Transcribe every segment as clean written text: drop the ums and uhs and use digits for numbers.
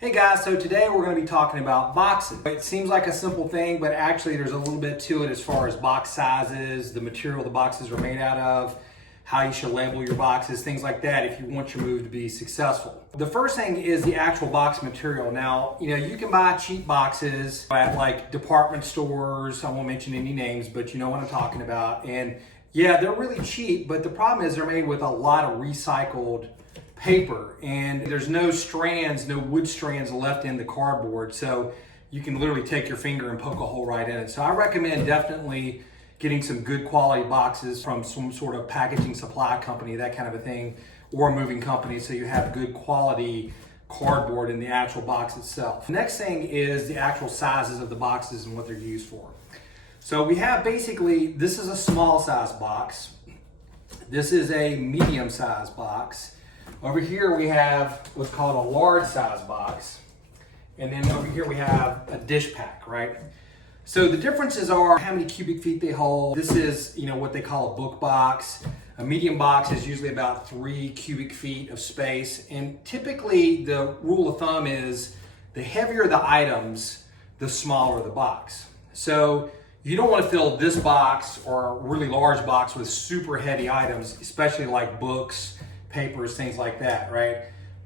Hey guys, so today we're going to be talking about boxes. It seems like a simple thing, but actually there's a little bit to it as far as box sizes, the material the boxes are made out of, how you should label your boxes, things like that if you want your move to be successful. The first thing is the actual box material. Now, you can buy cheap boxes at like department stores. I won't mention any names, but you know what I'm talking about. And yeah, they're really cheap, but the problem is they're made with a lot of recycled paper, and there's no strands, no wood strands left in the cardboard, so you can literally take your finger and poke a hole right in it. So I recommend definitely getting some good quality boxes from some sort of packaging supply company, that kind of a thing, or a moving company, so you have good quality cardboard in the actual box itself. The next thing is the actual sizes of the boxes and what they're used for. So we have basically, this is a small size box, this is a medium size box. Over here we have what's called a large size box. And then over here we have a dish pack, right? So the differences are how many cubic feet they hold. This is, what they call a book box. A medium box is usually about 3 cubic feet of space. And typically the rule of thumb is the heavier the items, the smaller the box. So you don't want to fill this box or a really large box with super heavy items, especially like books, papers, things like that, right?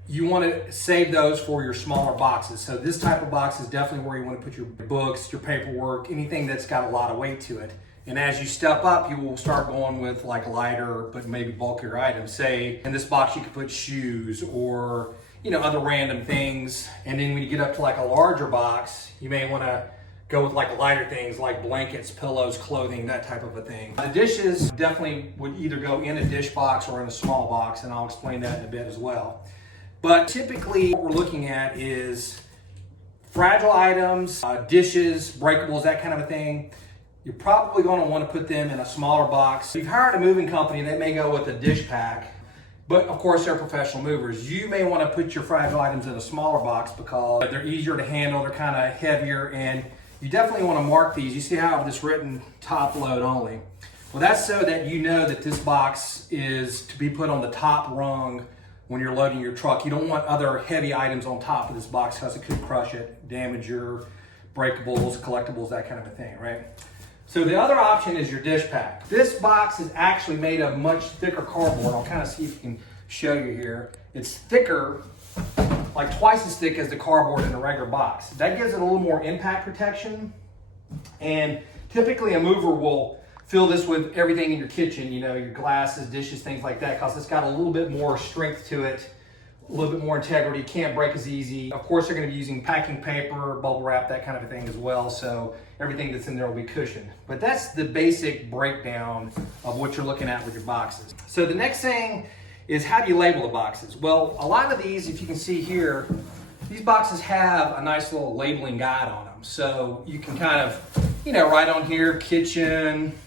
You want to save those for your smaller boxes. So this type of box is definitely where you want to put your books, your paperwork, anything that's got a lot of weight to it. And as you step up, you will start going with like lighter, but maybe bulkier items. Say in this box, you could put shoes or, other random things. And then when you get up to like a larger box, you may want to go with like lighter things like blankets, pillows, clothing, that type of a thing. The dishes definitely would either go in a dish box or in a small box, and I'll explain that in a bit as well. But typically what we're looking at is fragile items, dishes, breakables, that kind of a thing. You're probably going to want to put them in a smaller box. If you've hired a moving company, they may go with a dish pack, but of course they're professional movers. You may want to put your fragile items in a smaller box because they're easier to handle, they're kind of heavier, and you definitely want to mark these. You see how I have this written top load only. Well, that's so that you know that this box is to be put on the top rung when you're loading your truck. You don't want other heavy items on top of this box because it could crush it, damage your breakables, collectibles, that kind of a thing, right? So the other option is your dish pack. This box is actually made of much thicker cardboard. I'll kind of see if I can show you here. It's thicker, like twice as thick as the cardboard in a regular box. That gives it a little more impact protection. And typically a mover will fill this with everything in your kitchen, your glasses, dishes, things like that, because it's got a little bit more strength to it, a little bit more integrity, can't break as easy. Of course, they're going to be using packing paper, bubble wrap, that kind of a thing as well, so everything that's in there will be cushioned. But that's the basic breakdown of what you're looking at with your boxes. So the next thing is, how do you label the boxes? Well, a lot of these, if you can see here, these boxes have a nice little labeling guide on them. So you can kind of, write on here, kitchen,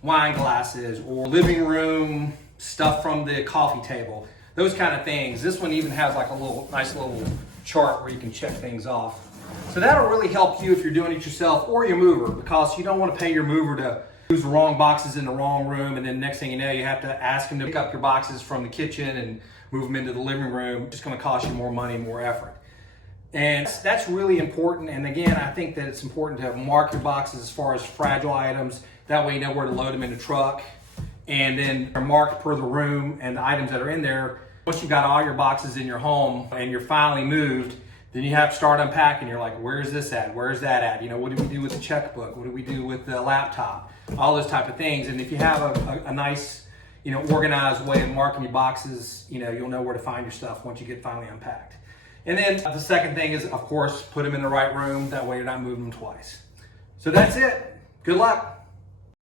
wine glasses, or living room, stuff from the coffee table, those kind of things. This one even has like a nice little chart where you can check things off. So that'll really help you if you're doing it yourself or your mover, because you don't want to pay your mover to use the wrong boxes in the wrong room, and then next thing you know, you have to ask him to pick up your boxes from the kitchen and move them into the living room. It's just going to cost you more money, more effort. And that's really important. And again, I think that it's important to mark your boxes as far as fragile items. That way you know where to load them in the truck. And then they're marked per the room and the items that are in there. Once you've got all your boxes in your home and you're finally moved, then you have to start unpacking. You're like, where's this at? Where's that at? What do we do with the checkbook? What do we do with the laptop? All those type of things. And if you have a nice, organized way of marking your boxes, you'll know where to find your stuff once you get finally unpacked. And then the second thing is, of course, put them in the right room. That way you're not moving them twice. So that's it. Good luck.